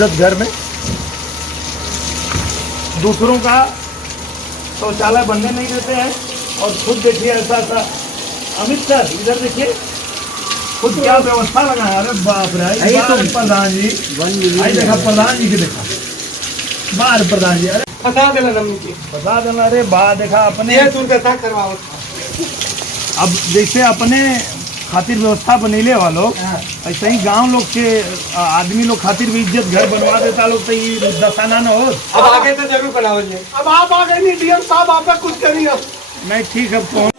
इज्जत घर में, दूसरों का शौचालय बनने नहीं देते हैं और खुद देखिए ऐसा ऐसा। अमित सर इधर देखिए खुद क्या व्यवस्था लगाया। अरे बाप रे प्रधान जी, आई देखा प्रधान जी की देखा बाहर प्रधान जी। अरे फसा देना नीचे, बता देना। अरे बा देखा अपने करवाओ। अब जैसे अपने खातिर व्यवस्था बनेले वालों ऐसे ही गांव लोग के आदमी लोग खातिर भी इज्जत घर बनवा देता लोग, तो ये दशा ना हो। अब आगे तो जरूर बनाओगे। अब आप आ गए नहीं डीएम साहब, आप कुछ करिए। नहीं ठीक है तो